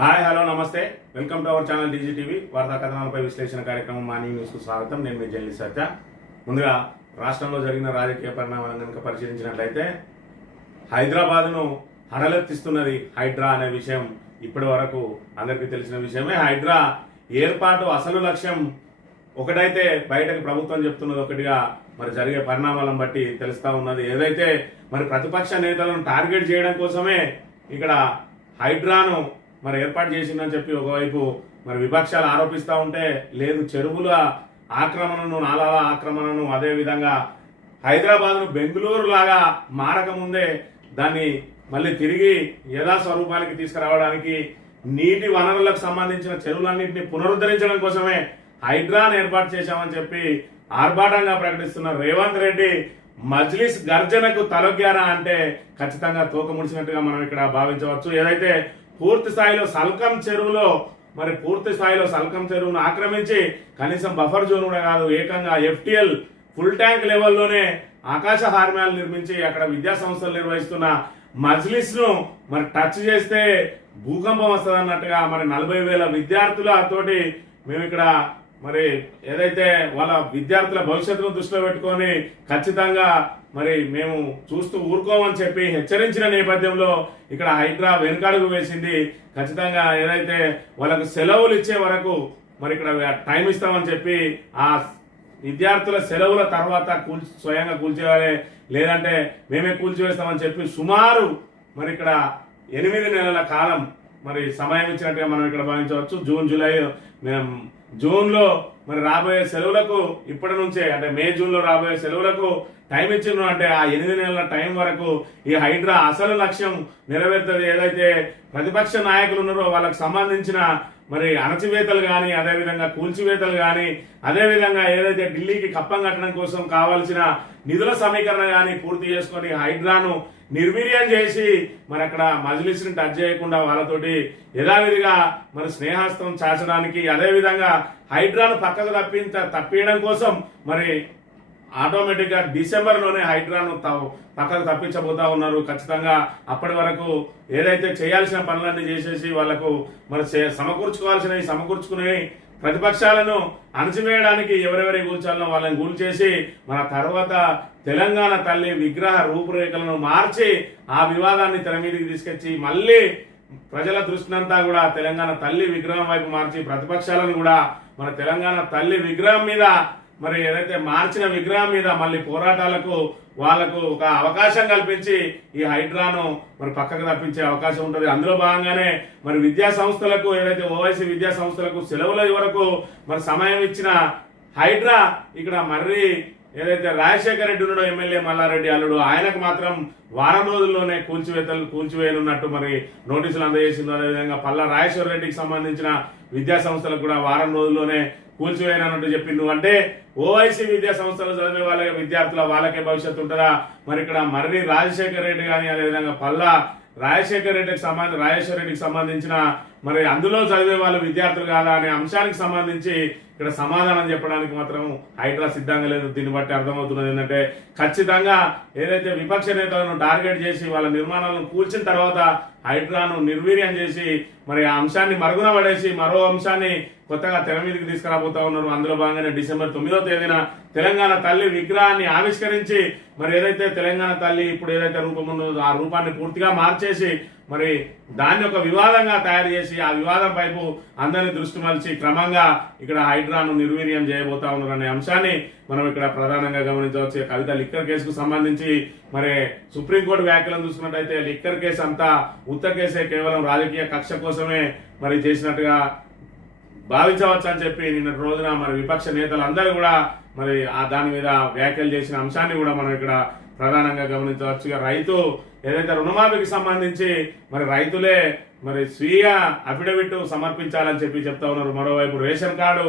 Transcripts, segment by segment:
Hi hello నమస్తే welcome to our channel డీజీటీవీ వార్తా కథనాలపై విశ్లేషణ కార్యక్రమం మార్నింగ్ న్యూస్కు స్వాగతం. నేను మీ జర్నలిస్ట్ సత్య. ముందుగా రాష్ట్రంలో జరిగిన రాజకీయ పరిణామాలను కనుక పరిశీలించినట్లయితే హైదరాబాద్ను హడలెత్తిస్తున్నది హైడ్రా అనే విషయం ఇప్పటి వరకు అందరికీ తెలిసిన విషయమే. హైడ్రా ఏర్పాటు అసలు లక్ష్యం ఒకటైతే బయటకు ప్రభుత్వం చెప్తున్నది ఒకటిగా మరి జరిగే పరిణామాలను బట్టి తెలుస్తా ఉన్నది. ఏదైతే మరి ప్రతిపక్ష నేతలను టార్గెట్ చేయడం కోసమే ఇక్కడ హైడ్రాను మరి ఏర్పాటు చేసిందని చెప్పి ఒకవైపు మరి విపక్షాలు ఆరోపిస్తూ ఉంటే, లేదు చెరువుల ఆక్రమణను, నాలాల ఆక్రమణను, అదేవిధంగా హైదరాబాద్ను బెంగళూరు లాగా మారకముందే దాన్ని మళ్ళీ తిరిగి యథాస్వరూపానికి తీసుకురావడానికి నీటి వనరులకు సంబంధించిన చెరువులన్నింటినీ పునరుద్ధరించడం కోసమే హైడ్రాను ఏర్పాటు చేశామని చెప్పి ఆర్భాటంగా ప్రకటిస్తున్న రేవంత్ రెడ్డి మజ్లిస్ గర్జనకు తలొగ్గారా అంటే ఖచ్చితంగా తోక ముడిచినట్టుగా మనం ఇక్కడ భావించవచ్చు. ఏదైతే పూర్తి స్థాయిలో సల్కం చెరువును ఆక్రమించి కనీసం బఫర్ జోన్ కూడా కాదు, ఏకంగా FTL ఫుల్ ట్యాంక్ లెవెల్లోనే ఆకాశ హార్మ్యాలు నిర్మించి అక్కడ విద్యా సంస్థలు నిర్వహిస్తున్న మజ్లిస్ ను మరి టచ్ చేస్తే భూకంపం వస్తుంది అన్నట్టుగా మరి 40,000 విద్యార్థులతోటి మేము ఇక్కడ మరి ఏదైతే వాళ్ళ విద్యార్థుల భవిష్యత్తును దృష్టిలో పెట్టుకొని ఖచ్చితంగా మరి మేము చూస్తూ ఊరుకోమని చెప్పి హెచ్చరించిన నేపథ్యంలో ఇక్కడ హైడ్రా వెనుకడుగు వేసింది. ఖచ్చితంగా ఏదైతే వాళ్ళకు సెలవులు ఇచ్చే వరకు మరి ఇక్కడ టైం ఇస్తామని చెప్పి ఆ విద్యార్థుల సెలవుల తర్వాత స్వయంగా కూల్చేయాలి, లేదంటే మేమే కూల్చివేస్తామని చెప్పి సుమారు మరి ఇక్కడ 8 నెలల కాలం మరి సమయం ఇచ్చినట్టుగా మనం ఇక్కడ భావించవచ్చు. జూన్లో మరి రాబోయే సెలవులకు ఇప్పటి నుంచే అంటే మే జూన్లో రాబోయే సెలవులకు టైం ఇచ్చిండ్రు అంటే ఆ 8 నెలల టైం వరకు ఈ హైడ్రా అసలు లక్ష్యం నెరవేరుతుంది. ఏదైతే ప్రతిపక్ష నాయకులు ఉన్నారో వాళ్ళకు సంబంధించిన మరి అణచివేతలు కానీ, అదేవిధంగా కూల్చివేతలు కానీ, అదేవిధంగా ఏదైతే ఢిల్లీకి కప్పం కట్టడం కోసం కావాల్సిన నిధుల సమీకరణ కానీ పూర్తి చేసుకొని హైడ్రాను నిర్వీర్యం చేసి మరి అక్కడ మజ్లిస్ ని టచ్ చేయకుండా వాళ్ళతోటి యథావిధిగా మరి స్నేహస్తం చాచడానికి, అదేవిధంగా హైడ్రాను పక్కకు తప్పియడం కోసం మరి ఆటోమేటిక్ గా డిసెంబర్లోనే హైడ్రాను పక్కకు తప్పించబోతా ఉన్నారు. ఖచ్చితంగా అప్పటి వరకు ఏదైతే చేయాల్సిన పనులన్నీ చేసేసి వాళ్లకు మరి సమకూర్చుకుని ప్రతిపక్షాలను అణచివేయడానికి ఎవరెవరి కూల్చాలనో వాళ్ళని కూల్చేసి మన తర్వాత తెలంగాణ తల్లి విగ్రహ రూపురేఖలను మార్చి ఆ వివాదాన్ని తెర మీదకి తీసుకొచ్చి మళ్ళీ ప్రజల దృష్టినంతా కూడా తెలంగాణ తల్లి విగ్రహం వైపు మార్చి ప్రతిపక్షాలను కూడా మన తెలంగాణ తల్లి విగ్రహం మీద మరి ఏదైతే మార్చిన విగ్రహం మీద మళ్ళీ పోరాటాలకు వాళ్లకు ఒక అవకాశం కల్పించి ఈ హైడ్రాను మరి పక్కకు తప్పించే అవకాశం ఉంటుంది. అందులో భాగంగానే మరి విద్యా సంస్థలకు ఏదైతే ఓవైసీ విద్యా సంస్థలకు సెలవుల వరకు మరి సమయం ఇచ్చిన హైడ్రా ఇక్కడ మర్రి ఏదైతే రాజశేఖర రెడ్డి ఉన్నాడో ఎమ్మెల్యే మల్లారెడ్డి అల్లుడు, ఆయనకు మాత్రం వారం రోజుల్లోనే కూల్చివేయనున్నట్టు మరి నోటీసులు అందజేసింది. అదేవిధంగా పల్లా రాజేశ్వర రెడ్డికి సంబంధించిన విద్యా సంస్థలకు కూడా వారం రోజుల్లోనే కూల్చివేయనట్టు చెప్పిండు. అంటే ఓవైసీ విద్యా సంస్థలు చదివే వాళ్ళ విద్యార్థుల వాళ్ళకే భవిష్యత్తు ఉంటుందా? మరి ఇక్కడ మర్రి రాజశేఖర రెడ్డి కానీ, అదేవిధంగా పల్లా రాజశేఖర రెడ్డికి సంబంధించిన మరి అందులో చదివే వాళ్ళ విద్యార్థులు కాదా అనే అంశానికి సంబంధించి ఇక్కడ సమాధానం చెప్పడానికి మాత్రం హైడ్రా సిద్ధంగా లేదు. దీన్ని బట్టి అర్థమవుతున్నది ఏంటంటే ఖచ్చితంగా ఏదైతే విపక్ష నేతలను టార్గెట్ చేసి వాళ్ళ నిర్మాణాలను కూల్చిన తర్వాత హైడ్రాను నిర్వీర్యం చేసి మరి ఆ అంశాన్ని మరుగున పడేసి మరో అంశాన్ని కొత్తగా తెర మీదకి తీసుకురాబోతా ఉన్నారు. అందులో భాగంగానే డిసెంబర్ 9వ తేదీన తెలంగాణ తల్లి విగ్రహాన్ని ఆవిష్కరించి మరి ఏదైతే తెలంగాణ తల్లి ఇప్పుడు ఏదైతే రూపం ఉందో ఆ రూపాన్ని పూర్తిగా మార్చేసి మరి దాన్ని ఒక వివాదంగా తయారు చేసి ఆ వివాదం వైపు అందరినీ దృష్టి మలిచి క్రమంగా ఇక్కడ హైడ్రాను నిర్వీర్యం చేయబోతా ఉన్నారు అనే అంశాన్ని మనం ఇక్కడ ప్రధానంగా గమనించవచ్చు. కవిత లిక్కర్ కేసుకు సంబంధించి మరి సుప్రీంకోర్టు వ్యాఖ్యలను చూసుకున్నట్టయితే లిక్కర్ కేసు అంతా ఉత్త కేసే, కేవలం రాజకీయ కక్ష కోసమే మరి చేసినట్టుగా భావించవచ్చు అని చెప్పి నిన్నటి రోజున మరి విపక్ష నేతలు అందరూ కూడా మరి దాని మీద వ్యాఖ్యలు చేసిన అంశాన్ని కూడా మనం ఇక్కడ ప్రధానంగా గమనించవచ్చు. రైతు ఏదైతే రుణమాఫీకి సంబంధించి మరి రైతులే మరి స్వీయ అఫిడవిట్ సమర్పించాలని చెప్పి చెప్తా ఉన్నారు. మరోవైపు రేషన్ కార్డు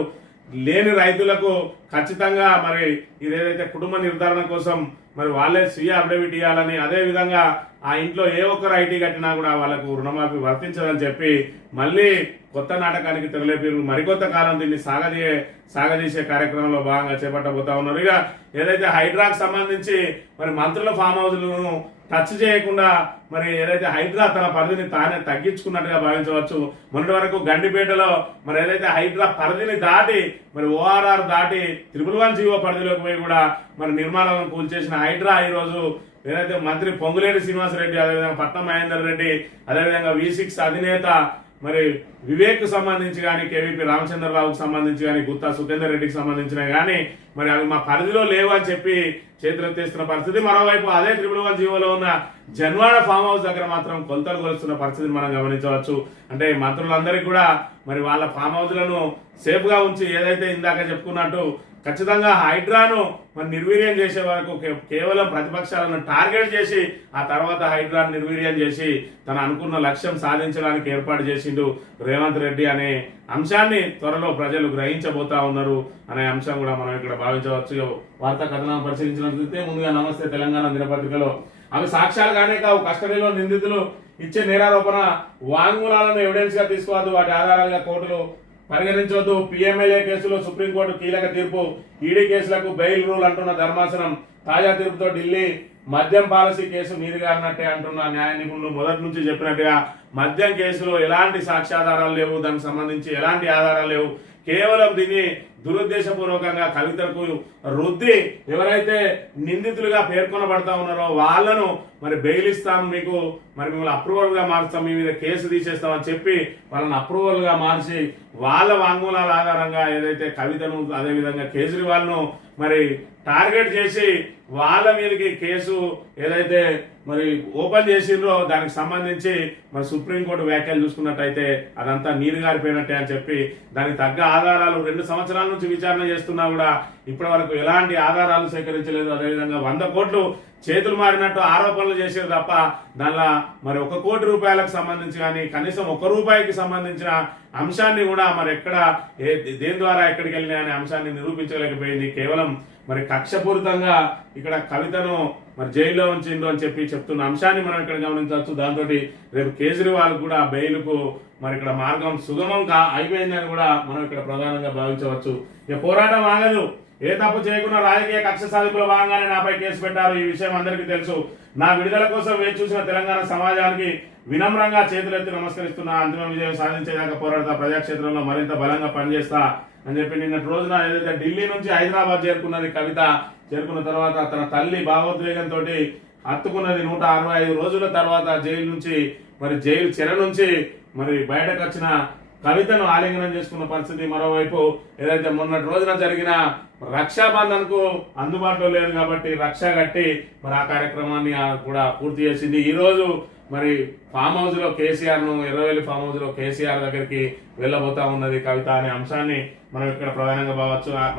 లేని రైతులకు ఖచ్చితంగా మరి ఇదేదైతే కుటుంబ నిర్ధారణ కోసం మరి వాళ్ళే స్వీయ అఫిడవిట్ ఇవ్వాలని, అదేవిధంగా ఆ ఇంట్లో ఏ ఒక్కరు ఐటీ కట్టినా కూడా వాళ్ళకు రుణమాఫీ వర్తించదని చెప్పి మళ్ళీ కొత్త నాటకానికి తెరలేపారు. మరికొంత కాలం దీన్ని సాగదీసే కార్యక్రమంలో భాగంగా చేపట్టబోతా ఉన్నారు. ఇక ఏదైతే హైడ్రాకు సంబంధించి మరి మంత్రుల ఫామ్ హౌస్లను టచ్ చేయకుండా మరి ఏదైతే హైడ్రా తన పరిధిని తానే తగ్గించుకున్నట్టుగా భావించవచ్చు. మొన్నటి వరకు గండిపేటలో మరి ఏదైతే హైడ్రా పరిధిని దాటి మరి ORR దాటి 111 జీవో పరిధిలోకి పోయి కూడా మరి నిర్మాణాలను కూల్చేసిన హైడ్రా ఈరోజు ఏదైతే మంత్రి పొంగులేటి శ్రీనివాసరెడ్డి, అదేవిధంగా పట్నం మహేందర్ రెడ్డి, అదేవిధంగా V6 అధినేత మరి వివేక్ సంబంధించి కానీ, కేవీపీ రామచంద్రరావుకు సంబంధించి కానీ, గుత్తా సుఖేందర్ రెడ్డికి సంబంధించిన కానీ మరి అవి మా పరిధిలో లేవు అని చెప్పి చేతులెత్తేస్తున్న పరిస్థితి. మరోవైపు అదే 111 జీవోలో ఉన్న జన్వాడ ఫామ్ హౌస్ దగ్గర మాత్రం కొలతలు కొలుస్తున్న పరిస్థితిని మనం గమనించవచ్చు. అంటే మంత్రులందరికీ కూడా మరి వాళ్ళ ఫామ్ హౌస్లను సేఫ్ గా ఉంచి ఏదైతే ఇందాక చెప్పుకున్నట్టు ఖచ్చితంగా హైడ్రాను మరి నిర్వీర్యం చేసే వరకు కేవలం ప్రతిపక్షాలను టార్గెట్ చేసి ఆ తర్వాత హైడ్రాను నిర్వీర్యం చేసి తన అనుకున్న లక్ష్యం సాధించడానికి ఏర్పాటు చేసిండు రేవంత్ రెడ్డి అనే అంశాన్ని త్వరలో ప్రజలు గ్రహించబోతా ఉన్నారు అనే అంశం కూడా మనం ఇక్కడ భావించవచ్చు. వార్తా కథనాలను పరిశీలించినట్లయితే ముందుగా నమస్తే తెలంగాణ దినపత్రికలో అవి సాక్ష్యాలుగానే కావు, కస్టడీలో నిందితులు ఇచ్చే నేరారోపణ వాంగ్మూలాలను ఎవిడెన్స్ గా తీసుకోవద్దు, వాటి ఆధారాలుగా కోర్టులు పరిగణించవద్దు, PMLA కేసులో సుప్రీంకోర్టు కీలక తీర్పు, ఈడీ కేసులకు బెయిల్ రూల్ అంటున్న ధర్మాసనం, తాజా తీర్పుతో ఢిల్లీ మద్యం పాలసీ కేసు నీరుగారినట్టే అంటున్న న్యాయ నిపుణులు మొదటి నుంచి చెప్పినట్టుగా మద్యం కేసులో ఎలాంటి సాక్ష్యాధారాలు లేవు, దానికి సంబంధించి ఎలాంటి ఆధారాలు లేవు. కేవలం దీన్ని దురుద్దేశపూర్వకంగా కవితకు రుద్ది ఎవరైతే నిందితులుగా పేర్కొనబడతా ఉన్నారో వాళ్ళను మరి బెయిల్ ఇస్తాం, మీకు మరి మిమ్మల్ని అప్రూవల్ గా మార్చాం, మీ మీద కేసు తీసేస్తామని చెప్పి వాళ్ళని అప్రూవల్ గా మార్చి వాళ్ళ వాంగ్మూలాల ఆధారంగా ఏదైతే కవితను అదేవిధంగా కేజ్రీవాల్ ను మరి టార్గెట్ చేసి వాళ్ళ మీదకి కేసు ఏదైతే మరి ఓపెన్ చేసిండ్రో దానికి సంబంధించి మరి సుప్రీంకోర్టు వ్యాఖ్యలు చూసుకున్నట్టయితే అదంతా నీరు గారిపోయినట్టే అని చెప్పి దానికి తగ్గ ఆధారాలు 2 సంవత్సరాల నుంచి విచారణ చేస్తున్నా కూడా ఇప్పటి వరకు ఎలాంటి ఆధారాలు సేకరించలేదు. అదేవిధంగా 100 కోట్లు చేతులు మారినట్టు ఆరోపణలు చేసేది తప్ప దానిలో మరి 1 కోటి రూపాయలకు సంబంధించి కానీ కనీసం 1 రూపాయికి సంబంధించిన అంశాన్ని కూడా మరి ఎక్కడ దేని ద్వారా ఎక్కడికి వెళ్ళినా అనే అంశాన్ని నిరూపించలేకపోయింది. కేవలం మరి కక్షపూరితంగా ఇక్కడ కవితను మరి జైల్లో ఉంచిండు అని చెప్పి చెప్తున్న అంశాన్ని మనం ఇక్కడ గమనించవచ్చు. దాంతో రేపు కేజ్రీవాల్ కూడా బెయిల్కు మరి ఇక్కడ మార్గం సుగమం అయిపోయిందని కూడా మనం ఇక్కడ ప్రధానంగా భావించవచ్చు. ఇక పోరాటం ఆగదు, ఏ తప్పు చేయకుండా రాజకీయ కక్ష సాధింపుల భాగంగానే నాపై కేసు పెట్టారు. ఈ విషయం అందరికీ తెలుసు. నా విడుదల కోసం వేచి చూసిన తెలంగాణ సమాజానికి వినమ్రంగా చేతులెత్తి నమస్కరిస్తున్నా. అంతిమ విజయం సాధించేదాకా పోరాడతా, ప్రజాక్షేత్రంలో మరింత బలంగా పనిచేస్తా అని చెప్పి నిన్నటి రోజున ఏదైతే ఢిల్లీ నుంచి హైదరాబాద్ చేరుకున్నది కవిత, చేరుకున్న తర్వాత తన తల్లి భావోద్వేగంతో హత్తుకున్నది. 165 రోజుల తర్వాత జైలు నుంచి మరి జైలు చెర నుంచి మరి బయటకు వచ్చిన కవితను ఆలింగనం చేసుకున్న పరిస్థితి. మరోవైపు ఏదైతే మొన్నటి రోజున జరిగిన రక్షాబంధన్ కు అందుబాటులో లేదు కాబట్టి రక్ష కట్టి మరి ఆ కార్యక్రమాన్ని కూడా పూర్తి చేసింది. ఈ రోజు మరి ఫామ్ హౌస్ లో కేసీఆర్ ను ఎర్రవెల్లి ఫామ్ హౌస్ లో కేసీఆర్ దగ్గరికి వెళ్ళబోతా ఉన్నది కవిత అనే అంశాన్ని మనం ఇక్కడ ప్రధానంగా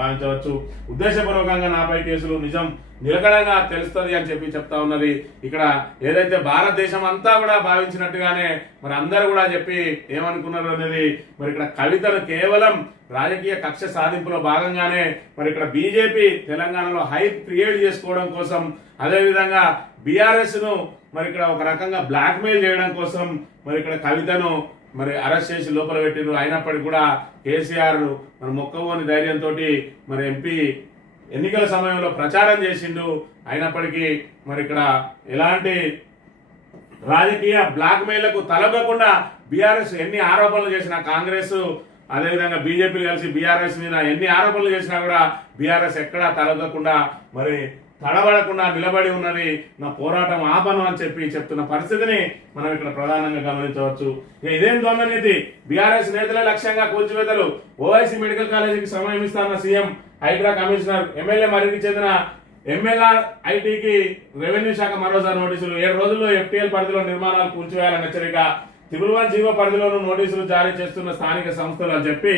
భావించవచ్చు. ఉద్దేశపూర్వకంగా నాపై కేసులు నిజం నిలకడగా తెలుస్తుంది అని చెప్పి చెప్తా ఉన్నది. ఇక్కడ ఏదైతే భారతదేశం అంతా కూడా భావించినట్టుగానే మరి అందరూ కూడా చెప్పి ఏమనుకున్నారు అనేది మరి ఇక్కడ కవితను కేవలం రాజకీయ కక్ష సాధింపులో భాగంగానే మరి ఇక్కడ బీజేపీ తెలంగాణలో హైప్ క్రియేట్ చేసుకోవడం కోసం, అదేవిధంగా బీఆర్ఎస్ ను మరి ఇక్కడ ఒక రకంగా బ్లాక్ మెయిల్ చేయడం కోసం మరి ఇక్కడ కవితను మరి అరెస్ట్ చేసి లోపల పెట్టిండ్రు. అయినప్పటికీ కూడా కేసీఆర్ మరి మొక్కవోని ధైర్యంతో మరి ఎంపీ ఎన్నికల సమయంలో ప్రచారం చేసిండు. అయినప్పటికీ మరి ఇక్కడ ఎలాంటి రాజకీయ బ్లాక్ మెయిల్లకు తలపకుండా బీఆర్ఎస్ ఎన్ని ఆరోపణలు చేసినా, కాంగ్రెస్ అదేవిధంగా బీజేపీ కలిసి బీఆర్ఎస్ మీద ఎన్ని ఆరోపణలు చేసినా కూడా బీఆర్ఎస్ ఎక్కడా తలగకుండా మరి తడబడకుండా నిలబడి ఉన్నది. నా పోరాటం ఆపను అని చెప్పి చెప్తున్న పరిస్థితిని మనం ఇక్కడ ప్రధానంగా గమనించవచ్చు. ఇదేం దొంగనీతి, బీఆర్ఎస్ నేతలే లక్ష్యంగా కూల్చివేతలు, ఓవైసీ మెడికల్ కాలేజీకి సమయం ఇస్తాన్న సీఎం, హైడ్రా కమిషనర్, ఎమ్మెల్యే మరికి చెందిన ఎంఎల్ఆర్ ఐటీకి రెవెన్యూ శాఖ మరోసారి నోటీసులు, 7 రోజుల్లో FTL పరిధిలో నిర్మాణాలు కూల్చివేయాలని హెచ్చరిక, 111 జీవో పరిధిలోనూ నోటీసులు జారీ చేస్తున్న స్థానిక సంస్థలు అని చెప్పి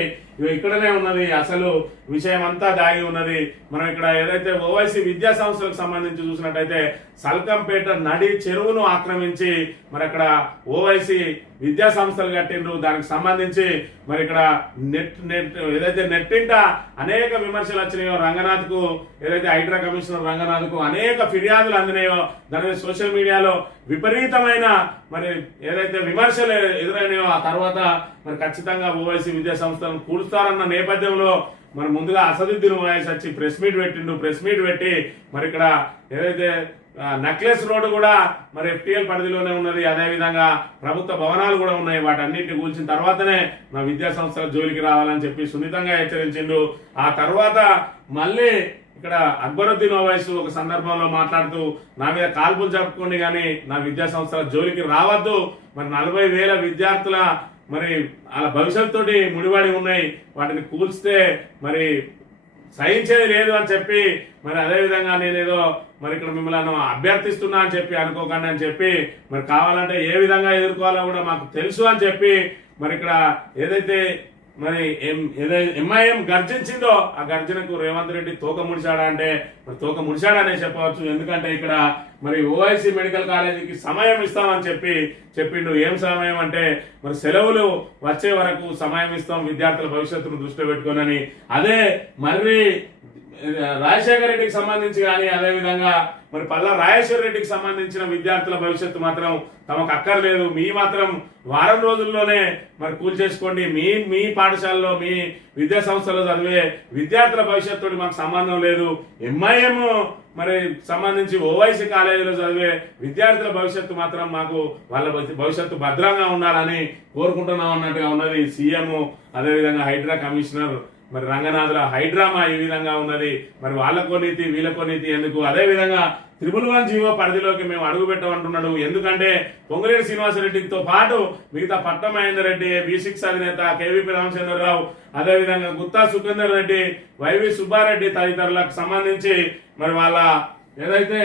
ఇక్కడనే ఉన్నది అసలు విషయం అంతా దాగి ఉన్నది. మనం ఇక్కడ ఏదైతే ఓవైసీ విద్యా సంస్థలకు సంబంధించి చూసినట్టయితే సల్కంపేట నడి చెరువును ఆక్రమించి మరి అక్కడ ఓవైసీ విద్యా సంస్థలు కట్టిండ్రు. దానికి సంబంధించి మరి ఇక్కడ ఏదైతే నెట్టింట అనేక విమర్శలు వచ్చినాయో, రంగనాథ్ కు ఏదైతే హైడ్రా కమిషనర్ రంగనాథ్ కు అనేక ఫిర్యాదులు అందినాయో, దాని మీద సోషల్ మీడియాలో విపరీతమైన మరి ఏదైతే విమర్శలు ఎదురైనాయో ఆ తర్వాత మరి ఖచ్చితంగా ఓవైసీ విద్యా సంస్థలను కూల్స్తారన్న నేపథ్యంలో మరి ముందుగా అసదుద్దీన్ ఓవైసీ వచ్చి ప్రెస్ మీట్ పెట్టి మరి ఇక్కడ ఏదైతే నెక్లెస్ రోడ్డు కూడా మరి FTL పరిధిలోనే ఉన్నది. అదేవిధంగా ప్రభుత్వ భవనాలు కూడా ఉన్నాయి. వాటన్నిటిని కూల్చిన తర్వాతనే నా విద్యా సంస్థల జోలికి రావాలని చెప్పి సున్నితంగా హెచ్చరించిండు. ఆ తర్వాత మళ్ళీ ఇక్కడ అక్బరుద్దీన్ ఓవైసీ ఒక సందర్భంలో మాట్లాడుతూ నా మీద కాల్పులు జరుపుకోండి కానీ నా విద్యా సంస్థల జోలికి రావద్దు, మరి 40,000 విద్యార్థుల మరి వాళ్ళ భవిష్యత్తుతోటి ముడిపడి ఉన్నాయి, వాటిని కూల్స్తే మరి సహించేది లేదు అని చెప్పి మరి అదేవిధంగా నేనేదో మరి ఇక్కడ మిమ్మల్ని అభ్యర్థిస్తున్నా అని చెప్పి అనుకోకండి అని చెప్పి మరి కావాలంటే ఏ విధంగా ఎదుర్కోవాలో కూడా మాకు తెలుసు అని చెప్పి మరి ఇక్కడ ఏదైతే మరి MIM గర్జించిందో ఆ గర్జనకు రేవంత్ రెడ్డి తోక ముడిచాడా అంటే మరి తోక ముడిచాడనే చెప్పవచ్చు. ఎందుకంటే ఇక్కడ మరి ఓఐసీ మెడికల్ కాలేజీకి సమయం ఇస్తామని చెప్పిండు. ఏం సమయం అంటే మరి సెలవులు వచ్చే వరకు సమయం ఇస్తాం విద్యార్థుల భవిష్యత్తును దృష్టిలో పెట్టుకోనని. అదే మరి రాజశేఖర రెడ్డికి సంబంధించి కానీ అదేవిధంగా మరి పల్లా రాజేశ్వర రెడ్డికి సంబంధించిన విద్యార్థుల భవిష్యత్తు మాత్రం తమకు అక్కర్లేదు, మీ మాత్రం వారం రోజుల్లోనే మరి కూల్చేసుకోండి, మీ పాఠశాలలో మీ విద్యా సంస్థలో చదివే విద్యార్థుల భవిష్యత్తు మాకు సంబంధం లేదు, MIM మరి సంబంధించి ఓవైసీ కాలేజీలో చదివే విద్యార్థుల భవిష్యత్తు మాత్రం మాకు వాళ్ళ భవిష్యత్తు భద్రంగా ఉండాలని కోరుకుంటున్నాం అన్నట్టుగా ఉన్నది సీఎం. అదేవిధంగా హైడ్రా కమిషనర్ మరి రంగనాథుల హైడ్రామా ఈ విధంగా ఉన్నది. మరి వాళ్ళకో నీతి వీళ్ళకో నీతి ఎందుకు? అదేవిధంగా 111 జీవో పరిధిలోకి మేము అడుగు పెట్టమంటున్నాడు. ఎందుకంటే పొంగులేటి శ్రీనివాసరెడ్డితో పాటు మిగతా పట్నం మహేందర్ రెడ్డి, B6 అధినేత KVP రామచంద్రరావు, అదేవిధంగా గుత్తా సుఖేందర్ రెడ్డి, YV సుబ్బారెడ్డి తదితరులకు సంబంధించి మరి వాళ్ళ ఏదైతే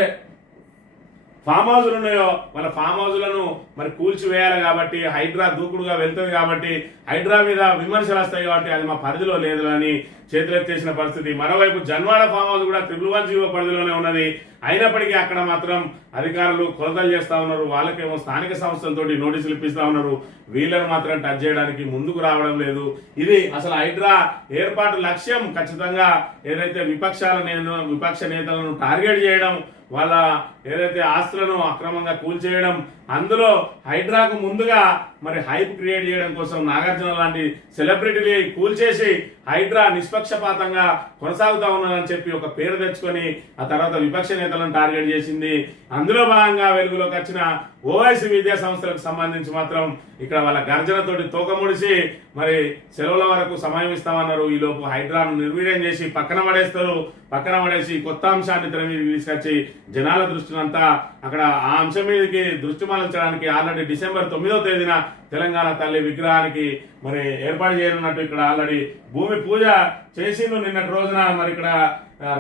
ఫామ్ హౌజులు ఉన్నాయో వాళ్ళ ఫామ్ హౌజులను మరి కూల్చివేయాలి కాబట్టి హైడ్రా దూకుడుగా వెళ్తుంది కాబట్టి హైడ్రా మీద విమర్శలు వస్తాయి కాబట్టి అది మా పరిధిలో లేదు అని చేతులెత్తేసిన పరిస్థితి. మరోవైపు జన్వాడ ఫామ్ హౌస్ కూడా 111 జీవో పరిధిలోనే ఉన్నది. అయినప్పటికీ అక్కడ మాత్రం అధికారులు కొలతలు చేస్తా ఉన్నారు. వాళ్ళకేమో స్థానిక సంస్థలతో నోటీసులు ఇప్పిస్తా ఉన్నారు. వీళ్ళను మాత్రం టచ్ చేయడానికి ముందుకు రావడం లేదు. ఇది అసలు హైడ్రా ఏర్పాటు లక్ష్యం ఖచ్చితంగా ఏదైతే విపక్ష నేతలను టార్గెట్ చేయడం, వాళ్ళ ఏదైతే ఆస్తులను అక్రమంగా కూల్చేయడం, అందులో హైడ్రాకు ముందుగా మరి హైప్ క్రియేట్ చేయడం కోసం నాగార్జున లాంటి సెలబ్రిటీని కూల్చేసి హైడ్రా నిష్పక్షపాతంగా కొనసాగుతా ఉన్నదని చెప్పి ఒక పేరు తెచ్చుకొని ఆ తర్వాత విపక్ష నేతలను టార్గెట్ చేసింది. అందులో భాగంగా వెలుగులోకి వచ్చిన ఓవైసీ విద్యా సంస్థలకు సంబంధించి మాత్రం ఇక్కడ వాళ్ళ గర్జనతోటి తోకముడిసి మరి సెలవుల వరకు సమయం ఇస్తామన్నారు. ఈ లోపు హైడ్రాను నిర్వీర్యం చేసి పక్కన పడేసి కొత్త అంశాన్ని తెర మీదకి తీసుకొచ్చి జనాల దృష్టినంతా అక్కడ ఆ అంశం మీదకి దృష్టి మళ్లించడానికి ఆల్రెడీ డిసెంబర్ 9వ తేదీన తెలంగాణ తల్లి విగ్రహానికి మరి ఏర్పాటు చేయనున్నట్టు ఇక్కడ ఆల్రెడీ భూమి పూజ చేసిండు నిన్నటి రోజున. మరి ఇక్కడ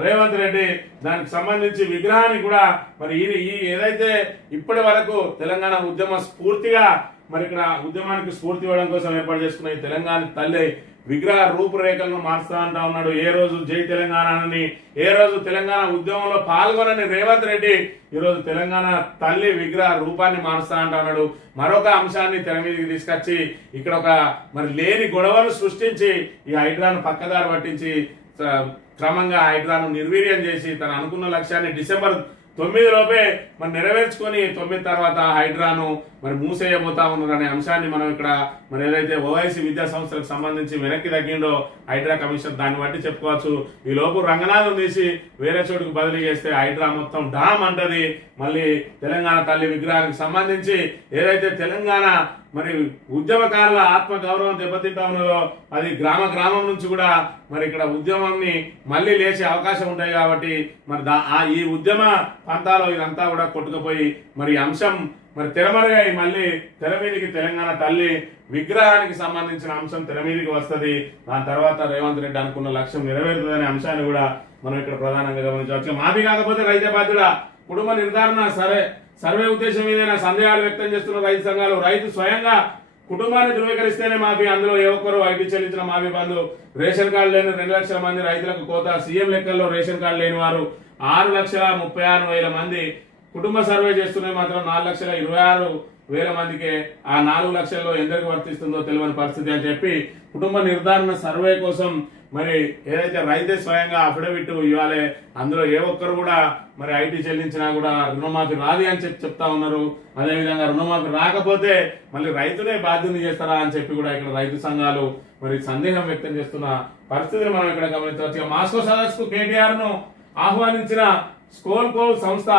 రేవంత్ రెడ్డి దానికి సంబంధించి విగ్రహాన్ని కూడా మరి ఈ ఏదైతే ఇప్పటి వరకు తెలంగాణ ఉద్యమ స్ఫూర్తిగా మరి ఇక్కడ ఉద్యమానికి స్ఫూర్తి ఇవ్వడం కోసం ఏర్పాటు చేసుకున్న ఈ తెలంగాణ తల్లి విగ్రహ రూపురేఖలను మార్చుతా అంటా ఉన్నాడు. ఏ రోజు జై తెలంగాణ అని, ఏ రోజు తెలంగాణ ఉద్యమంలో పాల్గొనని రేవంత్ రెడ్డి ఈరోజు తెలంగాణ తల్లి విగ్రహ రూపాన్ని మారుస్తా అంటా ఉన్నాడు. మరొక అంశాన్ని తెర మీదకి తీసుకొచ్చి ఇక్కడ ఒక మరి లేని గొడవను సృష్టించి ఈ హైడ్రాను పక్కదారి పట్టించి క్రమంగా హైడ్రాను నిర్వీర్యం చేసి తన అనుకున్న లక్ష్యాన్ని డిసెంబర్ 9 లోపే మరి నెరవేర్చుకొని 9 తర్వాత హైడ్రాను మరి మూసేయబోతా ఉన్నారనే అంశాన్ని మనం ఇక్కడ మరి ఏదైతే ఓవైసీ విద్యా సంస్థలకు సంబంధించి వెనక్కి తగ్గిండో హైడ్రా కమిషన్ దాన్ని బట్టి చెప్పుకోవచ్చు. ఈ లోపు రంగనాథం తీసి వేరే చోటుకు బదిలీ చేస్తే హైడ్రా మొత్తం డామ్ అంటది. మళ్ళీ తెలంగాణ తల్లి విగ్రహానికి సంబంధించి ఏదైతే తెలంగాణ మరి ఉద్యమకారుల ఆత్మ గౌరవం దెబ్బతింటా ఉన్నదో అది గ్రామం నుంచి కూడా మరి ఇక్కడ ఉద్యమాన్ని మళ్ళీ లేచే అవకాశం ఉంటాయి కాబట్టి మరి ఈ ఉద్యమ పంతాలో ఇదంతా కూడా కొట్టుకుపోయి మరి అంశం మరి తెరమరుగాయి మళ్ళీ తెర మీదకి తెలంగాణ తల్లి విగ్రహానికి సంబంధించిన అంశం తెర మీదకి వస్తుంది. దాని తర్వాత రేవంత్ రెడ్డి అనుకున్న లక్ష్యం నెరవేరుతుందనే అంశాన్ని కూడా మనం ఇక్కడ ప్రధానంగా గమనించవచ్చు. మాఫీ కాకపోతే రైతే బాధ్యుడా, కుటుంబ నిర్ధారణ సర్వే ఉద్దేశం ఏదైనా సందేహాలు వ్యక్తం చేస్తున్న రైతు సంఘాలు, రైతు స్వయంగా కుటుంబాన్ని ధృవీకరిస్తేనే మాఫీ, అందులో ఏ ఒక్కరు ఐటీ చెల్లించిన మాఫీ బంధు, రేషన్ కార్డు లేని 2 లక్షల మంది రైతులకు కోత, సీఎం లెక్కల్లో రేషన్ కార్డు లేని వారు 6,36,000 మంది, కుటుంబ సర్వే చేస్తున్నది మాత్రం 4,26,000 మందికే. ఆ 4 లక్షల్లో ఎందరికి వర్తిస్తుందో తెలియని పరిస్థితి అని చెప్పి కుటుంబ నిర్ధారణ సర్వే కోసం మరి ఏదైతే రైతే స్వయంగా అఫిడవిట్ ఇవ్వాలి, అందులో ఏ ఒక్కరు కూడా మరి ఐటీ చెల్లించినా కూడా రుణమాఫీ రాది అని చెప్తా ఉన్నారు. అదేవిధంగా రుణమాఫీ రాకపోతే మళ్ళీ రైతునే బాధ్యుని చేస్తారా అని చెప్పి కూడా ఇక్కడ రైతు సంఘాలు మరి సందేహం వ్యక్తం చేస్తున్న పరిస్థితిని మనం ఇక్కడ గమనించవచ్చు. మాస్కో సదస్సుకు KTR ను ఆహ్వానించిన స్కోల్కో సంస్థ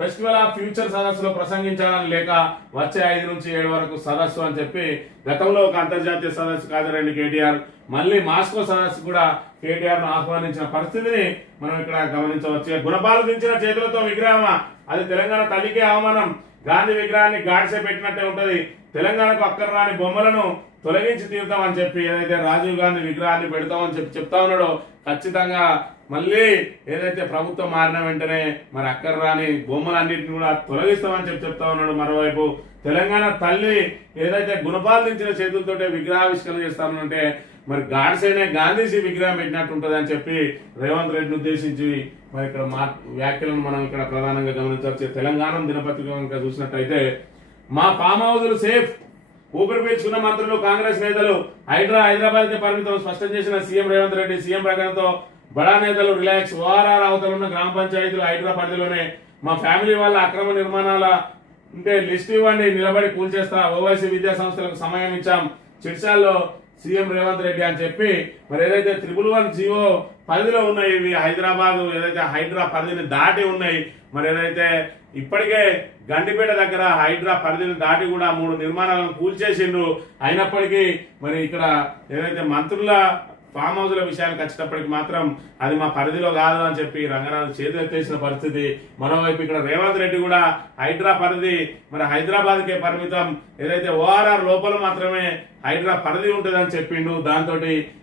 ఫెస్టివల్ ఆఫ్ ఫ్యూచర్ సదస్సులో ప్రసంగించాలని లేక వచ్చే 5 నుంచి 7 వరకు సదస్సు అని చెప్పి గతంలో ఒక అంతర్జాతీయ సదస్సు హాజరైన కేటీఆర్ మళ్ళీ మాస్కో సదస్సు కూడా కేటీఆర్ ను ఆహ్వానించిన పరిస్థితిని మనం ఇక్కడ గమనించవచ్చు. గుణపాలు దించిన చేతులతో విగ్రహం అది తెలంగాణ తల్లికే అవమానం, గాంధీ విగ్రహాన్ని గాడిసే పెట్టినట్టే ఉంటది, తెలంగాణకు అక్కర్రాని బొమ్మలను తొలగించి తీరుతామని చెప్పి ఏదైతే రాజీవ్ గాంధీ విగ్రహాన్ని పెడతామని చెప్పి చెప్తా ఉన్నాడో ఖచ్చితంగా మళ్ళీ ఏదైతే ప్రభుత్వం మారిన వెంటనే మరి అక్కర్రాని బొమ్మలన్నింటిని కూడా తొలగిస్తామని చెప్పి చెప్తా ఉన్నాడు. మరోవైపు తెలంగాణ తల్లి ఏదైతే గుణపాలించిన చేతులతోటే విగ్రహావిష్కరణ చేస్తామంటే మరి గాడ్సేనే గాంధీజీ విగ్రహం పెట్టినట్టు ఉంటుంది అని చెప్పి రేవంత్ రెడ్డిని ఉద్దేశించి మరి ఇక్కడ వ్యాఖ్యలను మనం ఇక్కడ ప్రధానంగా గమనించవచ్చు. తెలంగాణ దినపత్రిక కనుక చూసినట్టయితే మా ఫామ్ హౌజులు సేఫ్, ఊపిరి పీల్చుకున్న మంత్రులు కాంగ్రెస్ నేతలు హైదరాబాద్ కి పరిమితం స్పష్టం చేసిన సీఎం రేవంత్ రెడ్డి. సీఎం ప్రకటనతో బడా నేతలు రిలాక్స్, ఓఆర్ఆర్ అవతలున్న గ్రామ పంచాయతీలు హైదరాబాద్ పరిధిలోనే మా ఫ్యామిలీ వాళ్ళ అక్రమ నిర్మాణాల అంటే లిస్ట్ ఇవ్వండి, నిలబడి కూల్చేస్తా, ఓవైసీ విద్యా సంస్థలకు సమయం ఇచ్చాం చిట్సాల్లో సీఎం రేవంత్ రెడ్డి అని చెప్పి మరి ఏదైతే 111 జీవో పరిధిలో ఉన్నాయి ఇవి హైదరాబాద్ ఏదైతే హైదరాబాద్ పరిధిని దాటి ఉన్నాయి. మరి ఏదైతే ఇప్పటికే గండిపేట దగ్గర హైదరాబాద్ పరిధిని దాటి కూడా 3 నిర్మాణాలను కూల్చేసిండ్రు. అయినప్పటికీ మరి ఇక్కడ ఏదైతే మంత్రుల ఫామ్ హౌస్ల విషయానికి వచ్చేటప్పటికి మాత్రం అది మా పరిధిలో కాదు అని చెప్పి రంగనాథ్ చేతులెత్తేసిన పరిస్థితి. మరోవైపు ఇక్కడ రేవంత్ రెడ్డి కూడా హైదరాబాద్ పరిధి మరి హైదరాబాద్కే పరిమితం, ఏదైతే ఓఆర్ఆర్ లోపల మాత్రమే హైదరాబాద్ పరిధి ఉంటుందని చెప్పిండు. దాంతో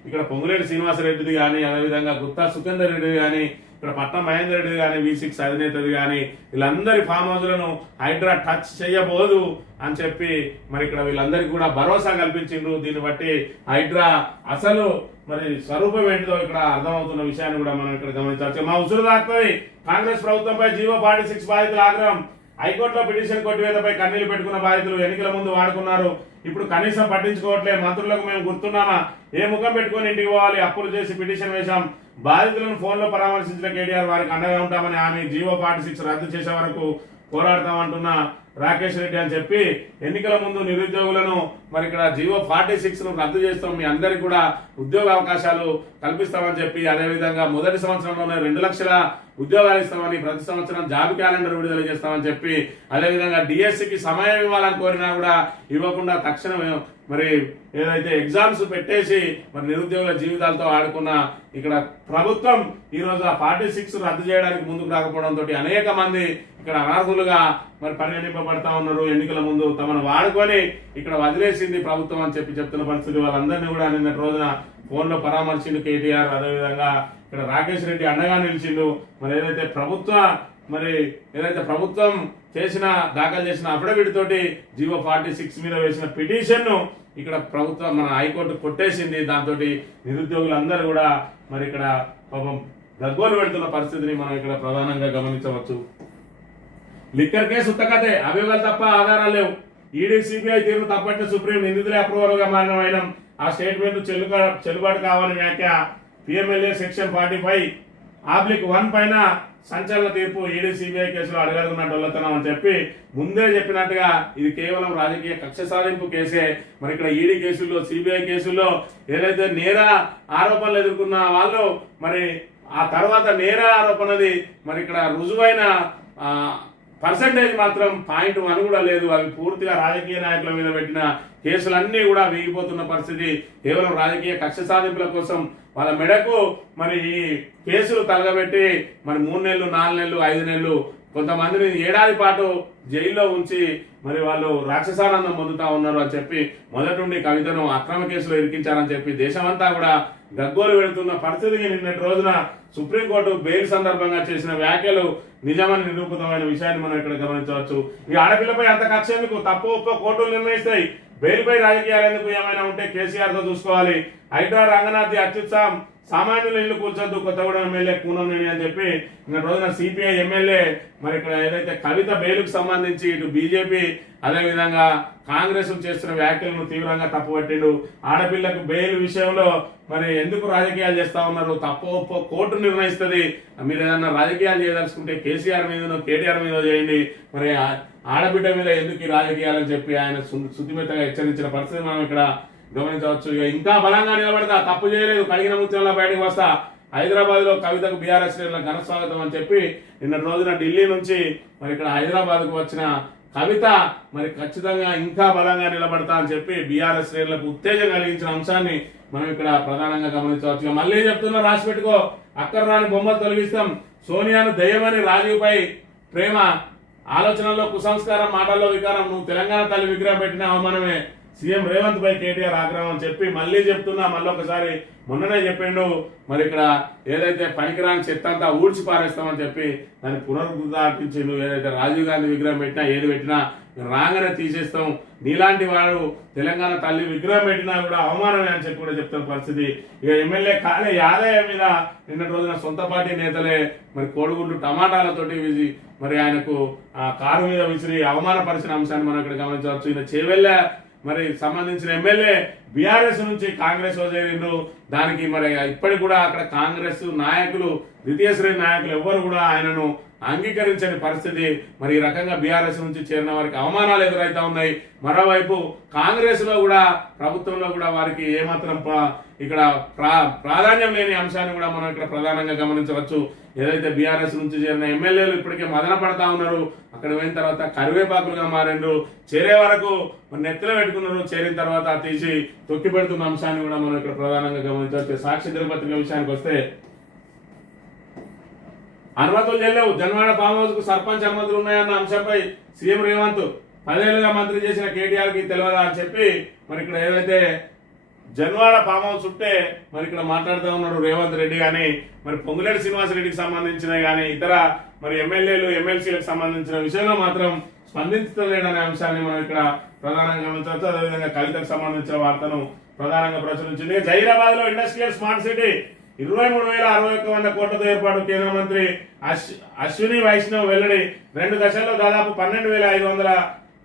ఇక్కడ పొంగులేటి శ్రీనివాసరెడ్డిది కానీ అదేవిధంగా గుత్తా సుఖేందర్ రెడ్డిది కానీ ఇక్కడ పట్నం మహేందర్ రెడ్డి కానీ V6 అధినేతది కానీ వీళ్ళందరి ఫామ్ హౌస్లను హైదరాబాద్ టచ్ చేయబోదు అని చెప్పి మరి ఇక్కడ వీళ్ళందరికీ కూడా భరోసా కల్పించిండ్రు. దీన్ని బట్టి హైదరాబాద్ అసలు మరి స్వరూపం ఏంటిదో ఇక్కడ అర్థమవుతున్న విషయాన్ని కూడా మనం ఇక్కడ గమనించవచ్చు. మా ఉసురు దాక్కుని కాంగ్రెస్ ప్రభుత్వంపై జీవో 46 బాధితుల ఆగ్రహం, హైకోర్టులో పిటిషన్ కొట్టివేతపై కన్నీళ్లు పెట్టుకున్న బాధితులు ఎన్నికల ముందు వాడుకున్నారు, ఇప్పుడు కనీసం పట్టించుకోవట్లే, మంత్రులకు మేము గుర్తున్నామా, ఏ ముఖం పెట్టుకుని ఇంటికి పోవాలి, అప్పులు చేసి పిటిషన్ వేశాం, బాధితులను ఫోన్లో పరామర్శించిన కేటీఆర్ వారికి అండగా ఉంటామని హామీ, జీవో 46 రద్దు చేసే వరకు పోరాడతామంటున్న రాకేష్ రెడ్డి అని చెప్పి ఎన్నికల ముందు నిరుద్యోగులను మరి ఇక్కడ జీవో 46 ను రద్దు చేస్తాం, మీ అందరికి కూడా ఉద్యోగ అవకాశాలు కల్పిస్తామని చెప్పి అదేవిధంగా మొదటి సంవత్సరంలోనే 2 లక్షల ఉద్యోగాలు ఇస్తామని, ప్రతి సంవత్సరం జాబ్ క్యాలెండర్ విడుదల చేస్తామని చెప్పి అదేవిధంగా డిఎస్సికి సమయం ఇవ్వాలని కోరినా కూడా ఇవ్వకుండా తక్షణమే మరి ఏదైతే ఎగ్జామ్స్ పెట్టేసి మరి నిరుద్యోగుల జీవితాలతో ఆడుకున్న ఇక్కడ ప్రభుత్వం ఈ రోజు ఆ 46 రద్దు చేయడానికి ముందుకు రాకపోవడంతో అనేక మంది ఇక్కడ అనర్హులుగా మరి పరిగణింపబడతా ఉన్నారు. ఎన్నికల ముందు తమను వాడుకొని ఇక్కడ వదిలేసింది ప్రభుత్వం అని చెప్పి చెప్తున్న పరిస్థితి. వాళ్ళందరినీ కూడా నిన్నటి రోజున ఫోన్ లో పరామర్శిండు కేటీఆర్. అదేవిధంగా ఇక్కడ రాకేష్ రెడ్డి అండగా నిలిచిండు. మరి ఏదైతే ప్రభుత్వం దాఖలు చేసిన అఫిడవిట్ తోటి జీవో 46 మీద వేసిన పిటిషన్ ను ఇక్కడ ప్రభుత్వం మన హైకోర్టు కొట్టేసింది. దాంతో నిరుద్యోగులందరూ కూడా మరి ఇక్కడ పాపం గగ్గోలు పెడుతున్న పరిస్థితిని మనం ఇక్కడ ప్రధానంగా గమనించవచ్చు. లిక్కర్ కేసు ఉత్తకతే, అభియోగాలు తప్ప ఆధారాలు లేవు, ఈడీ సిబిఐ తీర్పు తప్పట్టిన సుప్రీం, నిందితులే అప్రూవల్ గా మారిన వైనం, ఆ స్టేట్మెంట్ చెల్లుబాటు కావాలని వ్యాఖ్య, పిఎంఎల్ఏ సెక్షన్ 45/1 పైన సంచలన తీర్పు, ఈడీ సిబిఐ కేసులో అడగడుగున్న డొల్లతనం అని చెప్పి ముందే చెప్పినట్టుగా ఇది కేవలం రాజకీయ కక్ష సాధింపు కేసే. మరి ఇక్కడ ఈడీ కేసుల్లో సిబిఐ కేసుల్లో ఏదైతే నేర ఆరోపణలు ఎదుర్కొన్న వాళ్ళు మరి ఆ తర్వాత నేర ఆరోపణది మరి ఇక్కడ రుజువైన పర్సంటేజ్ మాత్రం 0.1 కూడా లేదు. అవి పూర్తిగా రాజకీయ నాయకుల మీద పెట్టిన కేసులన్నీ కూడా వీగిపోతున్న పరిస్థితి. కేవలం రాజకీయ కక్ష సాధింపుల కోసం వాళ్ళ మెడకు మరి ఈ కేసులు తలగబెట్టి మరి 3 నెలలు 4 నెలలు 5 నెలలు కొంతమందిని ఏడాది పాటు జైల్లో ఉంచి మరి వాళ్ళు రాక్షసానందం పొందుతా ఉన్నారు అని చెప్పి మొదటి నుండి కవితను అక్రమ కేసులో ఇరికించారని చెప్పి దేశమంతా కూడా గగ్గోలు పెడుతున్న పరిస్థితికి నిన్నటి రోజున సుప్రీంకోర్టు బెయిల్ సందర్భంగా చేసిన వ్యాఖ్యలు నిజమని నిరూపితమైన విషయాన్ని మనం ఇక్కడ గమనించవచ్చు. ఈ ఆడపిల్లపై అంత కక్ష ఎందుకు, తప్పు ఒప్ప కోర్టులు నిర్ణయిస్తాయి, బెయిల్ పై రాజకీయాలు ఎందుకు, ఏమైనా ఉంటే కేసీఆర్ తో చూసుకోవాలి, హైదరాబాద్ రంగనాథ్ అత్యుత్సాహం, సామాన్యులు ఇల్లు కూల్చొద్దు, కొత్తగూడెం ఎమ్మెల్యే కూనంనేని అని చెప్పి నిన్న రోజున సిపిఐ ఎమ్మెల్యే మరి ఇక్కడ ఏదైతే కవిత బెయిలుకు సంబంధించి ఇటు బీజేపీ అదేవిధంగా కాంగ్రెస్ చేస్తున్న వ్యాఖ్యలను తీవ్రంగా తప్పుపట్టిండు. ఆడపిల్లకు బెయిల్ విషయంలో మరి ఎందుకు రాజకీయాలు చేస్తా ఉన్నారు, తప్పు ఒప్పో కోర్టు నిర్ణయిస్తుంది, మీరు ఏదన్నా రాజకీయాలు చేయదలుచుకుంటే కేసీఆర్ మీదనో కేటీఆర్ మీద చేయండి, మరి ఆడబిడ్డ మీద ఎందుకు ఈ రాజకీయాలని చెప్పి ఆయన శుద్ధిమెత్తగా హెచ్చరించిన పరిస్థితి మనం ఇక్కడ గమనించవచ్చు. ఇంకా బలంగా నిలబడతా, తప్పు చేయలేదు, కడిగిన ముత్యంలో బయటకు వస్తా, హైదరాబాద్ లో కవితకు బీఆర్ఎస్ శ్రేణుల ఘన స్వాగతం అని చెప్పి నిన్న రోజున ఢిల్లీ నుంచి మరి ఇక్కడ హైదరాబాద్ కు వచ్చిన కవిత మరి ఖచ్చితంగా ఇంకా బలంగా నిలబడతా అని చెప్పి బీఆర్ఎస్ శ్రేణులకు ఉత్తేజం కలిగించిన అంశాన్ని మనం ఇక్కడ ప్రధానంగా గమనించవచ్చు. మళ్ళీ చెప్తున్నా, రాసి పెట్టుకో, అక్కర్రాని బొమ్మలు తొలగిస్తాం. సోనియాను దయ్యమని రాజీవ్ పై ప్రేమ, ఆలోచనల్లో కుసంస్కారం, మాటల్లో వికారం. నువ్వు తెలంగాణ తల్లి విగ్రహం పెట్టిన అవమానమే. సీఎం రేవంత్ పై కేటీఆర్ ఆగ్రహం అని చెప్పి మళ్ళీ చెప్తున్నా, మళ్ళీ ఒకసారి మొన్ననే చెప్పిండు. మరి ఇక్కడ ఏదైతే పనికిరాని చెత్త అంతా ఊడ్చి పారేస్తామని చెప్పి దాన్ని పునరుద్ధాటించిండు. ఏదైతే రాజీవ్ గాంధీ విగ్రహం పెట్టినా ఏది పెట్టినా రాగానే తీసేస్తాం, నీలాంటి వాడు తెలంగాణ తల్లి విగ్రహం పెట్టినా కూడా అవమానమే అని చెప్పి కూడా చెప్తున్న పరిస్థితి. ఇక ఎమ్మెల్యే కాలే యాదయ్య మీద నిన్న రోజున సొంత పార్టీ నేతలే మరి కోడిగుడ్లు టమాటాలతోటి మరి ఆయనకు ఆ కారు మీద విసిరి అవమానపరిచిన అంశాన్ని మనం ఇక్కడ గమనించవచ్చు. ఈయన చేవెళ్ళ మరి సంబంధించిన ఎమ్మెల్యే బీఆర్ఎస్ నుంచి కాంగ్రెస్ చేరిండు. దానికి మరి ఇప్పటికి కూడా అక్కడ కాంగ్రెస్ నాయకులు, ద్వితీయ శ్రేణి నాయకులు ఎవ్వరు కూడా ఆయనను అంగీకరించని పరిస్థితి. మరి ఈ రకంగా బీఆర్ఎస్ నుంచి చేరిన వారికి అవమానాలు ఎదురైతా ఉన్నాయి. మరోవైపు కాంగ్రెస్ లో కూడా, ప్రభుత్వంలో కూడా వారికి ఏమాత్రం ఇక్కడ ప్రాధాన్యం లేని అంశాన్ని కూడా మనం ఇక్కడ ప్రధానంగా గమనించవచ్చు. ఏదైతే బీఆర్ఎస్ నుంచి చేరిన ఎమ్మెల్యేలు ఇప్పటికే మదన పడతా ఉన్నారు. అక్కడ పోయిన తర్వాత కరివేపాకులుగా మారిండ్రు. చేరే వరకు నెత్తిలో పెట్టుకున్నారు, చేరిన తర్వాత తీసి తొక్కి పెడుతున్న అంశాన్ని కూడా మనం ఇక్కడ ప్రధానంగా గమనించవచ్చు. సాక్షి దినపత్రిక విషయానికి వస్తే, అనుమతులు చెల్లెవు, జన్వాడ ఫామ్ హౌస్ కు సర్పంచ్ అనుమతులు ఉన్నాయన్న అంశంపై సీఎం రేవంత్ 10 ఏళ్లుగా మంత్రి చేసిన కేటీఆర్ కి తెలియదా అని చెప్పి మరి ఇక్కడ ఏదైతే జన్వాడ ఫామ్ హౌస్ ఉంటే మరి ఇక్కడ మాట్లాడుతూ ఉన్నారు రేవంత్ రెడ్డి గాని, మరి పొంగులేటి శ్రీనివాసరెడ్డికి సంబంధించిన గానీ ఇతర మరి ఎమ్మెల్యేలు ఎమ్మెల్సీలకు సంబంధించిన విషయంలో మాత్రం స్పందించలేదనే అంశాన్ని మనం ఇక్కడ ప్రధానంగా గమనించవచ్చు. అదేవిధంగా కవితకు సంబంధించిన వార్తను ప్రధానంగా ప్రచురించింది. జహీరాబాద్ లో ఇండస్ట్రియల్ స్మార్ట్ సిటీ 23,061 కోట్లతో ఏర్పాటు. కేంద్ర మంత్రి అశ్విని వైష్ణవ్ వెల్లడి. 2 దశల్లో దాదాపు 12,500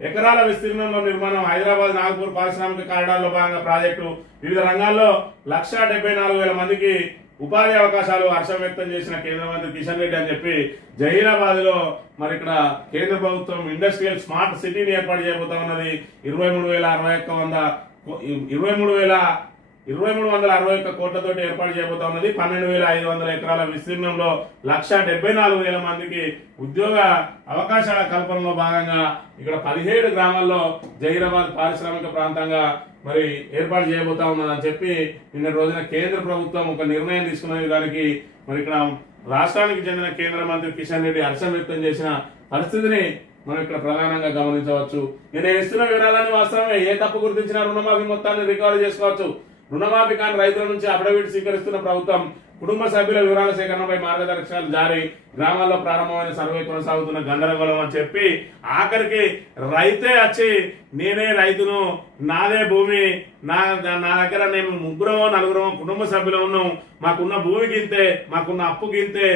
ఎకరాల విస్తీర్ణంలో నిర్మాణం. హైదరాబాద్ నాగపూర్ పారిశ్రామిక కారిడార్లో భాగంగా ప్రాజెక్టు. వివిధ రంగాల్లో 1,74,000 మందికి ఉపాధి అవకాశాలు. హర్షం వ్యక్తం చేసిన కేంద్ర మంత్రి కిషన్ రెడ్డి అని చెప్పి జహీరాబాద్ లో మరి ఇక్కడ కేంద్ర ప్రభుత్వం ఇండస్ట్రియల్ స్మార్ట్ సిటీని ఏర్పాటు చేయబోతా ఉన్నది. 23,161 కోట్లతో ఏర్పాటు చేయబోతా ఉన్నది. 12,500 ఎకరాల విస్తీర్ణంలో 1,74,000 మందికి ఉద్యోగ అవకాశాల కల్పనలో భాగంగా ఇక్కడ 17 గ్రామాల్లో జహీరాబాద్ పారిశ్రామిక ప్రాంతంగా మరి ఏర్పాటు చేయబోతా ఉన్నదని చెప్పి నిన్న రోజున కేంద్ర ప్రభుత్వం ఒక నిర్ణయం తీసుకున్న దానికి మరి ఇక్కడ రాష్ట్రానికి చెందిన కేంద్ర మంత్రి కిషన్ రెడ్డి హర్షం వ్యక్తం చేసిన పరిస్థితిని మనం ఇక్కడ ప్రధానంగా గమనించవచ్చు. నేను ఇస్తున్న వివరాలన్నీ వాస్తవమే. ఏ తప్పు గుర్తించిన రుణమాఫీ మొత్తాన్ని రికవర్ చేసుకోవచ్చు. రుణమాఫీ కాని రైతుల నుంచి అఫిడవిట్ స్వీకరిస్తున్న ప్రభుత్వం. కుటుంబ సభ్యుల వివరాల సేకరణపై మార్గదర్శకాలు జారీ. గ్రామాల్లో ప్రారంభమైన సర్వే కొనసాగుతున్న గందరగోళం అని చెప్పి ఆఖరికి రైతే వచ్చి నేనే రైతును, నాదే భూమి, నా దగ్గర నేను 3-4 కుటుంబ సభ్యులు ఉన్నాం, మాకున్న భూమికి ఇంతే, మాకున్న అప్పుకి ఇంతే,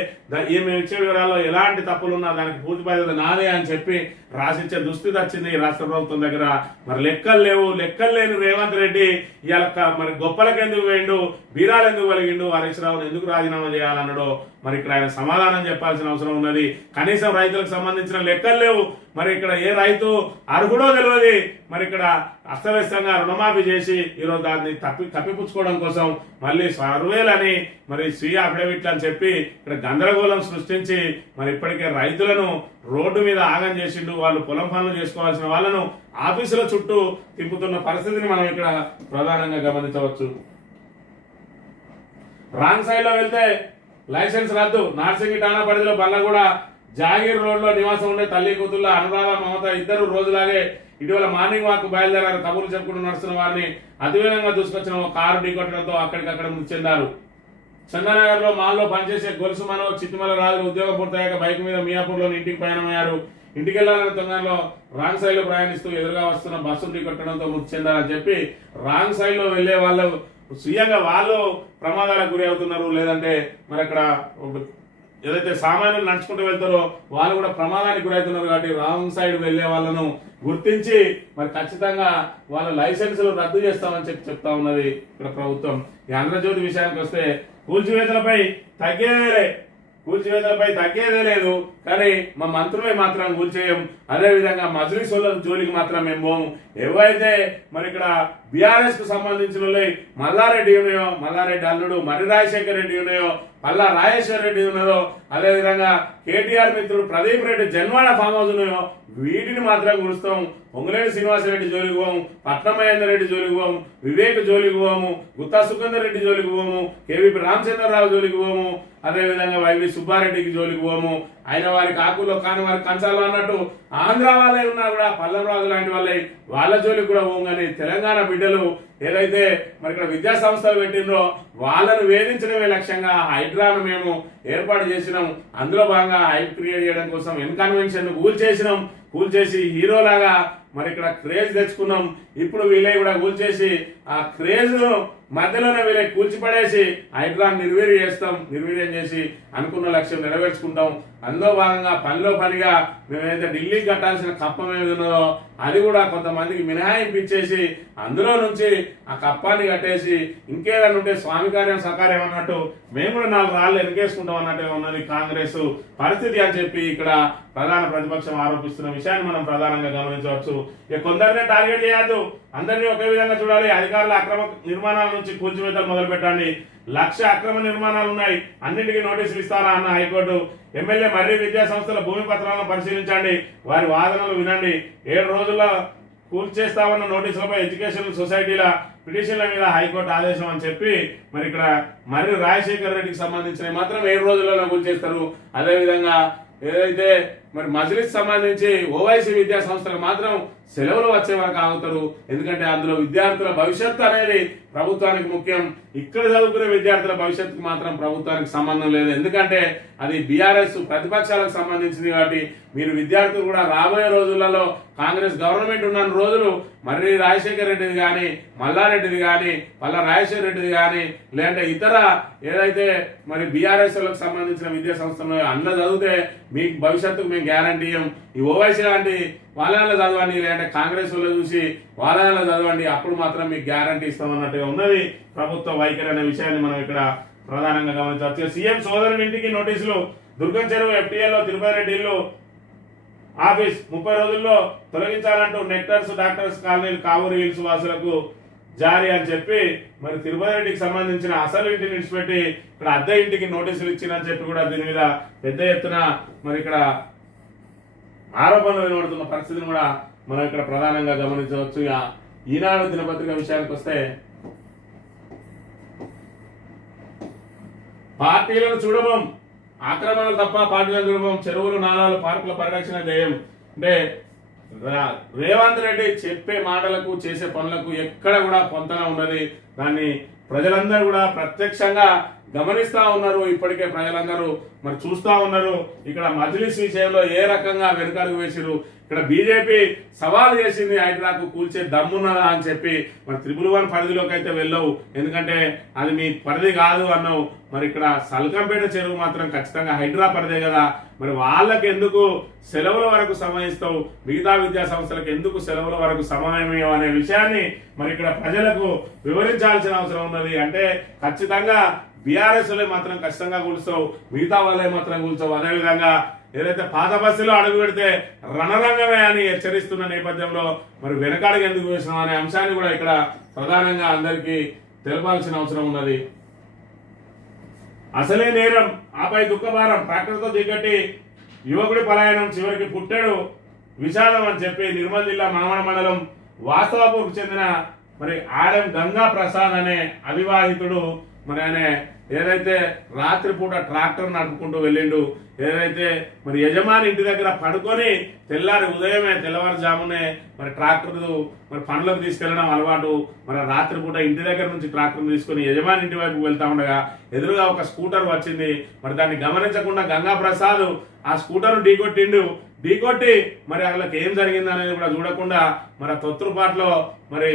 మేము ఇచ్చే వివరాల్లో ఎలాంటి తప్పులున్నా దానికి పూర్తి బాధ్యత నాదే అని చెప్పి రాసిచ్చే దుస్థితి వచ్చింది రాష్ట్ర ప్రభుత్వం దగ్గర. మరి లెక్కలు లేవు. లెక్కలు లేని రేవంత్ రెడ్డి ఇవాళ మరి గొప్పలకు ఎందుకు వేయండు, బీరాలు ఎందుకు కలిగిండు, హరీష్ రావును ఎందుకు రాజీనామా చేయాలన్నాడో మరి ఇక్కడ ఆయన సమాధానం చెప్పాల్సిన అవసరం ఉన్నది. కనీసం రైతులకు సంబంధించిన లెక్కలు లేవు. మరి ఇక్కడ ఏ రైతు అర్హుడో తెలియదు. మరి ఇక్కడ అస్తవ్యస్తంగా రుణమాఫీ చేసి ఈరోజు దాన్ని కప్పిపుచ్చుకోవడం కోసం మళ్ళీ సర్వేలని మరి స్వీయ అఫిడవిట్లు అని చెప్పి ఇక్కడ గందరగోళం సృష్టించి మరి ఇప్పటికే రైతులను రోడ్డు మీద ఆగం చేసిండు. వాళ్ళు పొలం పనులు చేసుకోవాల్సిన వాళ్ళను ఆఫీసుల చుట్టూ తిప్పుతున్న పరిస్థితిని మనం ఇక్కడ ప్రధానంగా గమనించవచ్చు. రాంగ్ సైడ్ లో వెళ్తే లైసెన్స్ రద్దు. నార్సింగి ఠాణా పరిధిలో బల్లగూడ జాగీర్ రోడ్ లో నివాసం ఉండే తల్లి కూతుళ్ళ అనురాధ మమత ఇద్దరు రోజులాగే ఇటీవల మార్నింగ్ వాక్ బయలుదేరారు. కబుర్లు చెప్పుకుంటూ నడుస్తున్న వారిని అతివేగంగా దూసుకొచ్చిన ఒక కారు ఢీకొట్టడంతో అక్కడికక్కడ మృతి చెందారు. చందానగర్ లో మాల్లో పనిచేసే గొలుసు మనోజ్, చిత్తిమల రాజు ఉద్యోగం పూర్తయ్యాక బైక్ మీద మియాపూర్లోని ఇంటికి ప్రయాణమయ్యారు. ఇంటికి వెళ్లాలనే తొందరలో రాంగ్ సైడ్ లో ప్రయాణిస్తూ ఎదురుగా వస్తున్న బస్సు ఢీకొట్టడంతో మృతి చెందారని చెప్పి రాంగ్ సైడ్ లో వెళ్లే వాళ్ళు స్వీయంగా వాళ్ళు ప్రమాదాలకు గురి అవుతున్నారు. లేదంటే మరి అక్కడ ఏదైతే సామాన్యులు నడుచుకుంటూ వెళ్తారో వాళ్ళు కూడా ప్రమాదానికి గురవుతున్నారు. కాబట్టి రాంగ్ సైడ్ వెళ్లే వాళ్ళను గుర్తించి మరి ఖచ్చితంగా వాళ్ళ లైసెన్సులు రద్దు చేస్తామని చెప్తా ఉన్నది ఇక్కడ ప్రభుత్వం. ఈ ఆంధ్రజ్యోతి విషయానికి వస్తే కూల్చివేతలపై తగ్గేదే కూల్చివేతలపై తగ్గేదే లేదు. కానీ మా మంత్రులే మాత్రం కూల్చేయం. అదేవిధంగా మజ్లిస్ వాళ్ళ జోలికి మాత్రం మేము పోము. ఎవరైతే మరి ఇక్కడ బీఆర్ఎస్ కు సంబంధించిన మల్లారెడ్డి ఉన్నాయో, మల్లారెడ్డి అల్లుడు మర్రి రాజశేఖర రెడ్డి ఉన్నాయో, పల్లా రాజేశ్వర రెడ్డి ఉన్నదో, అదేవిధంగా కేటీఆర్ మిత్రుడు ప్రదీప్ రెడ్డి జన్వాడ ఫామ్ హౌస్ ఉన్నాయో, వీటిని మాత్రం గురుస్తాం. పొంగులేని శ్రీనివాసరెడ్డి జోలికి పోము, పట్నం మహేందర్ రెడ్డి జోలికి పోము, వివేక్ జోలికి పోము, గుత్తా సుఖేందర్ రెడ్డి జోలికి పోము, కేవీపీ రామచంద్రరావు జోలికి పోము, అదేవిధంగా వైవి సుబ్బారెడ్డికి జోలికి పోము. అయిన వారికి ఆకుల్లో కాని వారికి కంచాలు అన్నట్టు ఆంధ్ర వాళ్ళే ఉన్నా కూడా పల్లంరాజు లాంటి వాళ్ళే వాళ్ళ జోలికి కూడా పోము. కానీ తెలంగాణ బిడ్డలు ఏదైతే మరి ఇక్కడ విద్యా సంస్థలు పెట్టిండ్రో వాళ్ళను వేధించడమే లక్ష్యంగా హైడ్రాను మేము ఏర్పాటు చేసినాం. అందులో భాగంగా హైప్ క్రియేట్ చేయడం కోసం ఎన్కన్వెన్షన్ కూల్చేసి హీరోలాగా మరి ఇక్కడ క్రేజ్ తెచ్చుకున్నాం. ఇప్పుడు వీళ్ళే కూడా కూల్చేసి ఆ క్రేజ్ మధ్యలోనే వీళ్ళే కూల్చిపడేసి హైడ్రాన్ నిర్వీర్యం చేసి అనుకున్న లక్ష్యం నెరవేర్చుకుంటాం. అందులో భాగంగా పనిలో పనిగా మేమైతే ఢిల్లీకి కట్టాల్సిన కప్పం ఏది ఉన్నదో అది కూడా కొంతమందికి మినహాయింపు ఇచ్చేసి అందులో నుంచి ఆ కప్పాన్ని కట్టేసి ఇంకేదన్నా ఉంటే స్వామి కార్యం సకార్యం అన్నట్టు మేము కూడా 4 రాళ్ళు ఎన్నికేసుకుంటాం అన్నట్టు ఉన్నది కాంగ్రెస్ పరిస్థితి అని చెప్పి ఇక్కడ ప్రధాన ప్రతిపక్షం ఆరోపిస్తున్న విషయాన్ని మనం ప్రధానంగా గమనించవచ్చు. ఇక కొందరినే టార్గెట్ చేయొద్దు, అందరినీ ఒకే విధంగా చూడాలి. అధికారుల అక్రమ నిర్మాణాల నుంచి కూల్చివేతలు మొదలు పెట్టండి. 1,00,000 అక్రమ నిర్మాణాలు ఉన్నాయి, అన్నింటికీ నోటీసులు ఇస్తారా అన్న హైకోర్టు. ఎమ్మెల్యే మర్రి విద్యా సంస్థల భూమి పత్రాలను పరిశీలించండి, వారి వాదనలు వినండి. 7 రోజుల్లో కూల్చేస్తామన్న నోటీసులపై ఎడ్యుకేషన్ సొసైటీల పిటిషన్ల మీద హైకోర్టు ఆదేశం అని చెప్పి మరి ఇక్కడ మర్రి రాజశేఖర రెడ్డికి సంబంధించిన మాత్రం 7 రోజులలో కూల్చేస్తారు. అదేవిధంగా ఏదైతే మరి మజ్లిస్ సంబంధించి ఓవైసీ విద్యా సంస్థలకు మాత్రం సెలవులు వచ్చే వరకు ఆగుతారు. ఎందుకంటే అందులో విద్యార్థుల భవిష్యత్తు అనేది ప్రభుత్వానికి ముఖ్యం. ఇక్కడ చదువుకునే విద్యార్థుల భవిష్యత్తుకు మాత్రం ప్రభుత్వానికి సంబంధం లేదు. ఎందుకంటే అది బీఆర్ఎస్ ప్రతిపక్షాలకు సంబంధించింది. కాబట్టి మీరు విద్యార్థులు కూడా రాబోయే రోజులలో కాంగ్రెస్ గవర్నమెంట్ ఉన్న రోజులు మర్రి రాజశేఖర రెడ్డిది కానీ, మల్లారెడ్డిది కానీ, పల్లా రాజశేఖర రెడ్డిది కానీ, లేదంటే ఇతర ఏదైతే మరి బీఆర్ఎస్ లకు సంబంధించిన విద్యా సంస్థలు అందులో చదివితే మీకు భవిష్యత్తుకు మేము గ్యారంటీ ఇవ్వం. ఈ ఓవైసీ లాంటి వాళ్ళ చదవండి, లేదంటే కాంగ్రెస్ వాళ్ళు చూసి వాళ్ళ చదవండి, అప్పుడు మాత్రం మీకు గ్యారంటీ ఇస్తామన్నట్టుగా ఉన్నది ప్రభుత్వ వైఖరి అనే విషయాన్ని మనం ఇక్కడ ప్రధానంగా గమనించవచ్చు. సీఎం సోదరుని ఇంటికి నోటీసులు. దుర్గం చెరువు ఎఫ్టీఏలో తిరుపతి రెడ్డి ఇల్లు ఆఫీస్ 30 రోజుల్లో తొలగించాలంటూ నెక్టర్స్ డాక్టర్స్ కాలనీలు కావూరు హిల్స్ వాసులకు జారీ అని చెప్పి మరి తిరుపతి రెడ్డికి సంబంధించిన అసలు ఇంటిని విడిచిపెట్టి ఇక్కడ అద్దె ఇంటికి నోటీసులు ఇచ్చిందని చెప్పి కూడా దీని మీద పెద్ద ఎత్తున మరి ఇక్కడ ఆరోపణలు వెలువడుతున్న పరిస్థితిని కూడా మనం ఇక్కడ ప్రధానంగా గమనించవచ్చు. ఈనాడు దినపత్రిక విషయానికి వస్తే పార్టీలను చూడబోం, ఆక్రమణలు తప్ప పార్టీలను చూడబోం, చెరువులు నాలాలు పార్కుల పరిరక్షణ ధ్యేయం. అంటే రేవంత్ రెడ్డి చెప్పే మాటలకు చేసే పనులకు ఎక్కడ కూడా పొంతన ఉన్నది. దాన్ని ప్రజలందరూ కూడా ప్రత్యక్షంగా గమనిస్తా ఉన్నారు. ఇప్పటికే ప్రజలందరూ మరి చూస్తా ఉన్నారు. ఇక్కడ మజ్లిస్ విషయంలో ఏ రకంగా వెనుకడుగు వేసిరు. ఇక్కడ బీజేపీ సవాల్ చేసింది హైడ్రాకు కూల్చే దమ్మున్నదా అని చెప్పి. మరి 111 పరిధిలోకి అయితే వెళ్ళవు, ఎందుకంటే అది మీ పరిధి కాదు అన్నావు. మరి ఇక్కడ సల్కంపేట చెరువు మాత్రం ఖచ్చితంగా హైడ్రా పరిధే కదా. మరి వాళ్ళకి ఎందుకు సెలవుల వరకు సమయిస్తావు, మిగతా విద్యా సంస్థలకు ఎందుకు సెలవుల వరకు సమయమేమో అనే విషయాన్ని మరి ఇక్కడ ప్రజలకు వివరించాల్సిన అవసరం ఉన్నది. అంటే ఖచ్చితంగా బీఆర్ఎస్ మాత్రం ఖచ్చితంగా కూల్చావు, మిగతా వాళ్ళే మాత్రం కూల్చావు. అదేవిధంగా ఏదైతే పాత బస్సులో అడుగు పెడితే రణరంగమే అని హెచ్చరిస్తున్న నేపథ్యంలో మరి వెనకాడికి ఎందుకు వేసినాం అనే అంశాన్ని కూడా ఇక్కడ ప్రధానంగా అందరికీ తెలపాల్సిన అవసరం ఉన్నది. అసలే నేరం ఆపై దుఃఖభారం, ట్రాక్టర్తో దిగట్టి యువకుడి పలాయనం, చివరికి పుట్టాడు విషాదం అని చెప్పి నిర్మల్ జిల్లా మామడ మండలం వాస్తవాపూర్కు చెందిన మరి ఆడెం గంగా ప్రసాద్ అనే అవివాహితుడు మరి ఆయన ఏదైతే రాత్రిపూట ట్రాక్టర్ నడుపుకుంటూ వెళ్ళిండు. ఏదైతే మరి యజమాని ఇంటి దగ్గర పడుకొని తెల్లవారుజామునే మరి ట్రాక్టర్ మరి పనులకు తీసుకెళ్లడం అలవాటు. మరి రాత్రిపూట ఇంటి దగ్గర నుంచి ట్రాక్టర్ తీసుకొని యజమాని ఇంటి వైపు వెళ్తా ఉండగా ఎదురుగా ఒక స్కూటర్ వచ్చింది. మరి దాన్ని గమనించకుండా గంగా ప్రసాద్ ఆ స్కూటర్ ఢీకొట్టి మరి వాళ్ళకి ఏం జరిగింది అనేది కూడా చూడకుండా మరి ఆ తొత్తుపాట్లో మరి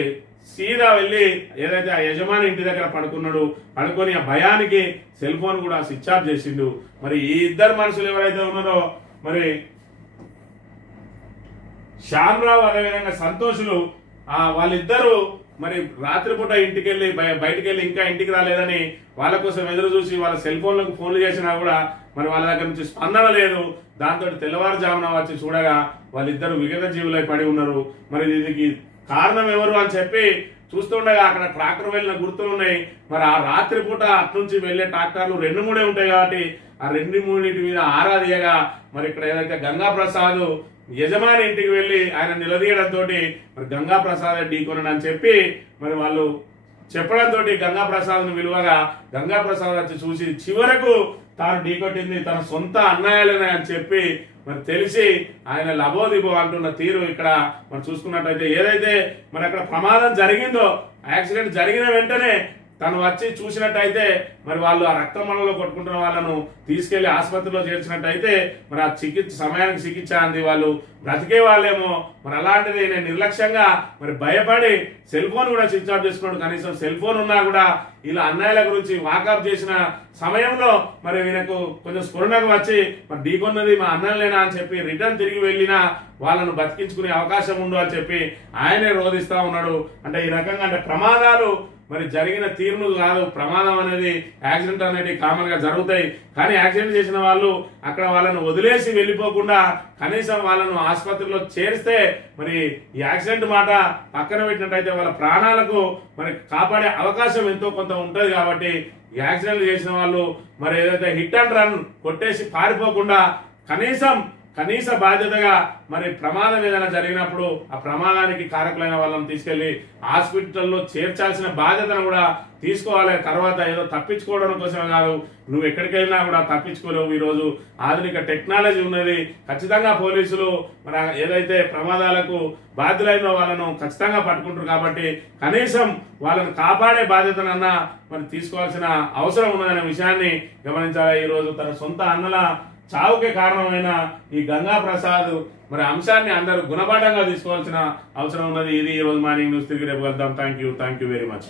సీదా వెళ్ళి ఏదైతే ఆ యజమాని ఇంటి దగ్గర పడుకొని ఆ భయానికి సెల్ ఫోన్ కూడా స్విచ్ ఆఫ్ చేసిండు. మరి ఈ ఇద్దరు మనుషులు ఎవరైతే ఉన్నారో మరి శ్యామరావు అదేవిధంగా సంతోషులు వాళ్ళిద్దరూ మరి రాత్రిపూట ఇంటికి వెళ్ళి బయటికి వెళ్ళి ఇంకా ఇంటికి రాలేదని వాళ్ళ కోసం ఎదురు చూసి వాళ్ళ సెల్ ఫోన్లకు ఫోన్లు చేసినా కూడా మరి వాళ్ళ దగ్గర నుంచి స్పందన లేదు. దాంతో తెల్లవారుజామున వచ్చి చూడగా వాళ్ళిద్దరు విగత జీవులై పడి ఉన్నారు. మరి దీనికి కారణం ఎవరు అని చెప్పి చూస్తుండగా అక్కడ ట్రాక్టర్ వెళ్ళిన గుర్తులు ఉన్నాయి. మరి ఆ రాత్రిపూట అట్నుంచి వెళ్లే ట్రాక్టర్లు 2-3 ఉంటాయి కాబట్టి ఆ 2-3 మీద ఆరా తీయగా మరి ఇక్కడ ఏదైతే గంగా ప్రసాద్ యజమాని ఇంటికి వెళ్ళి ఆయన నిలదీయడంతో మరి గంగా ప్రసాద్ ఢీకొనని అని చెప్పి మరి వాళ్ళు చెప్పడంతో గంగా ప్రసాద్ ను విలువగా గంగా ప్రసాద్ వచ్చి చూసి చివరకు తాను ఢీకొట్టింది తన సొంత అన్నయ్యలనే అని చెప్పి మరి తెలిసి ఆయన లబోదిబో అంటున్న తీరు ఇక్కడ మనం చూసుకున్నట్టయితే ఏదైతే మరి అక్కడ ప్రమాదం జరిగిందో యాక్సిడెంట్ జరిగిన వెంటనే తను వచ్చి చూసినట్టయితే మరి వాళ్ళు ఆ రక్త మనలో కొట్టుకుంటున్న వాళ్ళను తీసుకెళ్లి ఆసుపత్రిలో చేర్చినట్టయితే మరి ఆ సమయానికి చికిత్స అంది వాళ్ళు బ్రతికే వాళ్ళేమో. మరి అలాంటిది నేను నిర్లక్ష్యంగా మరి భయపడి సెల్ ఫోన్ కూడా స్విచ్ ఆఫ్ చేసుకున్నాడు. కనీసం సెల్ ఫోన్ ఉన్నా కూడా ఇలా అన్నయ్యల గురించి వాకప్ చేసిన సమయంలో మరి ఈయనకు కొంచెం స్ఫురణకు వచ్చి మరి ఢీకొన్నది మా అన్నయ్యలేనా అని చెప్పి రిటర్న్ తిరిగి వెళ్ళినా వాళ్ళను బతికించుకునే అవకాశం ఉండు అని చెప్పి ఆయనే రోధిస్తా ఉన్నాడు. అంటే ఈ రకంగా అంటే ప్రమాదాలు మరి జరిగిన తీరును కాదు, ప్రమాదం అనేది యాక్సిడెంట్ అనేది కామన్ గా జరుగుతాయి. కానీ యాక్సిడెంట్ చేసిన వాళ్ళు అక్కడ వాళ్ళను వదిలేసి వెళ్ళిపోకుండా కనీసం వాళ్ళను ఆసుపత్రిలో చేరిస్తే మరి ఈ యాక్సిడెంట్ మాట పక్కన పెట్టినట్టయితే వాళ్ళ ప్రాణాలకు మరి కాపాడే అవకాశం ఎంతో కొంత ఉంటది. కాబట్టి యాక్సిడెంట్ చేసిన వాళ్ళు మరి ఏదైతే హిట్ అండ్ రన్ కొట్టేసి పారిపోకుండా కనీస బాధ్యతగా మరి ప్రమాదం ఏదైనా జరిగినప్పుడు ఆ ప్రమాదానికి కారకులైన వాళ్ళని తీసుకెళ్లి హాస్పిటల్లో చేర్చాల్సిన బాధ్యతను కూడా తీసుకోవాలి. తర్వాత ఏదో తప్పించుకోవడం కోసమే కాదు, నువ్వు ఎక్కడికి వెళ్ళినా కూడా తప్పించుకోలేవు. ఈరోజు ఆధునిక టెక్నాలజీ ఉన్నది. ఖచ్చితంగా పోలీసులు మరి ఏదైతే ప్రమాదాలకు బాధ్యులైన వాళ్ళను ఖచ్చితంగా పట్టుకుంటారు. కాబట్టి కనీసం వాళ్ళని కాపాడే బాధ్యతనన్నా మరి తీసుకోవాల్సిన అవసరం ఉన్నదనే విషయాన్ని గమనించాలి. ఈరోజు తన సొంత అన్నల చావుకే కారణమైన ఈ గంగా ప్రసాద్ మరి అంశాన్ని అందరూ గుణపాఠంగా తీసుకోవాల్సిన అవసరం ఉన్నది. ఇది ఈ రోజు మార్నింగ్ న్యూస్. తిరిగి రేపు వెళ్దాం. Thank you very much.